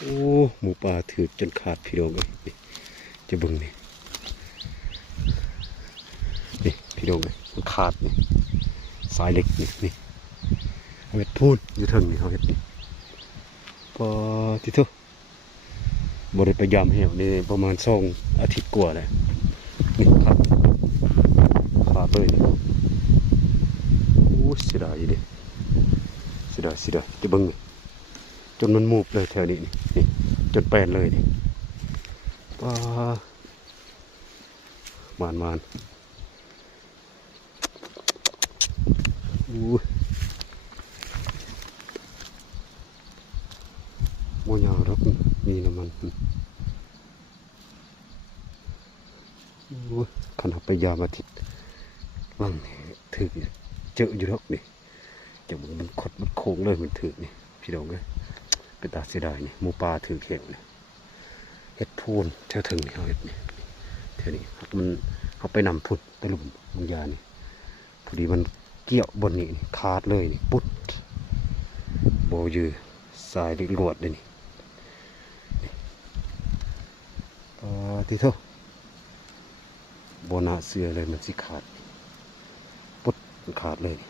โอ้หมูป่าถือจนขาดพี่น้องเลยจะบึงนี่พี่น้องเลยมันขาดนี่สายเหล็กนี่เอาเห็ดพูดอยู่ถึงนี่เขาเห็ดนี่พอที่ทุกบริไปยามเหวนี่ประมาณ2 อาทิตย์กว่าเลยนี่ขาดเลยนี่โอ้เสียดายดิเสียดายจะบึงนี่จนมันมูบเลยแถวนี้นี่จนแปลนเลยนี่ว้ามานอู้โมยาวรับมีน้ำมันอู้ขนาดไปยามอาทิตย์ลังถือเจออยู่รักนี่จะมันขดมันโค้งเลยมันถือนี่พี่น้องเลยเป็นตาเสียดายนี่หมูป่าถือเข่งนี่เห็ดพูนเท่าถึงนี่เขาเห็ดนี่เท่านี้มันเขาไปนำพุดไปหลุมบางยานี่พอดีมันเกี่ยวบนนี่ขาดเลยนี่ปุ๊ดโบยือสายลิลวดเลยนี่ที่เท่าโบนาเสือเลยมันสิขาดปุ๊ดมันขาดเลยนี่